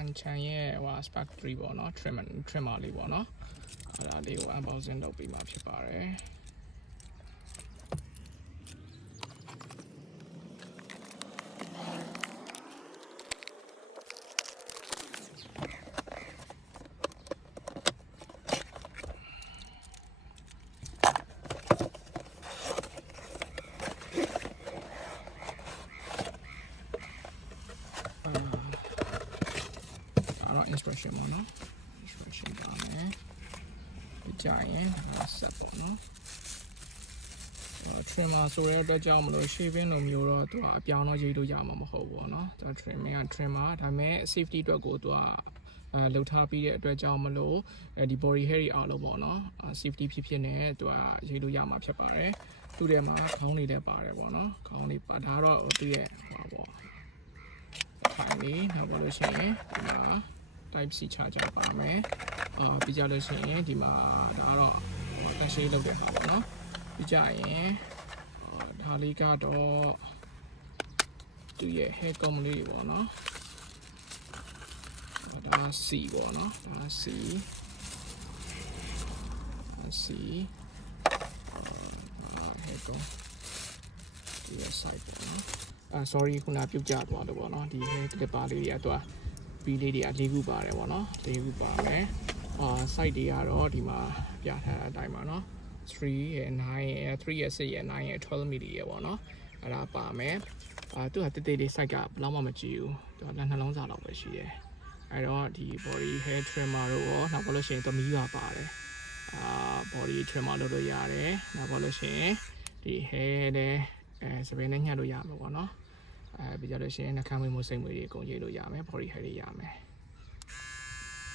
Anchan ရဲ့ဟို Spark 3ပေါ့နော် trimmer လေးပေါ့နော်အဲ့ဒါလေးကို unboxing လုပ်ပြီးမှဖြစ်ပါတယ်instruction ပေါ့နော် instruction ပါမယ်ကြာရင်ဆက်ပေါ့နော်trimmer ဆိုတဲ့အတွက်ကြောင့်မလို့ shaving လိုမျိုးတော့သူကအပြောင်းတော့ရေးလို့ရမှာမဟုတ်ဘူးเนาะသူ trimming က trimmer ဒါပေမဲ့ safety အတွက်ကိုသူကလှုပ်ထားပြီးတဲ့အတွက်ကြောင့်မလို့ဒီ body hair တွေအားလုံးပေါ့နော် safety ဖြစ်နေသူကရေးလို့ရမှာဖြစ်ပါတယ်သူ့ထဲမှာခေါင်းလေးလည်းပါတယ်ပေါ့နော်ခေါင်းလေးပါဒါတော့သူ့ရဲ့ဟောပေါ့ခိုင်လေးနောက်ပါလို့ရှိရင်ဒီမှာtype C charger ပါမယ်ပြီးကြလို့ရှိရင်ဒီမှာဒါကတော့တက်ရှိလုပ်တဲ့ဟာပေါ့နော်ပြီးကြရင်ဒါလေးကတော့သူရဲ့ hair comb လေးပေါ့နော်ဒါ C ပေါ့နော်ဒါ C hair comb ဒီရဲ့ side ပေါ့နော်sorry ခုနပြုတ်ကျသွားလို့ပေါ့နော်ဒီ hair clipper လေးတွေကသူကပီးလေးတွေက၄ခုပါတယ်ပေါ့နော်၄ခုပါမယ်site တွေကတော့ဒီမှာပြထားတဲ့အတိုင်းပါနော်3ရဲ့9ရဲ့3ရဲ့6ရဲ့9ရဲ့12 mm ရဲ့ပေါ့နော်အဲ့ဒါပါမယ်သူကတိတ်လေး site ကဘယ်လောက်မှမကြည့်ဘူးသူကလက်နှလုံးစာလောက်ပဲရှိတယ်အဲ့တော့ဒီ body hair trimmer တို့ရောနောက်ပါလို့ရှိရင်သမီးပါပါတယ်body trimmer လုပ်လို့ရတယ်နောက်ပါလို့ရှိရင်ဒီ hair နဲ့စပင်းနဲ့ညှပ်လို့ရမှာပေါ့နော်ပြီးကြလို့ရှိရင်နှာခမ်းမွေးမှုစိတ်မွေးတွေအကုန်ရေးလို့ရမယ် body hair တွေရမယ်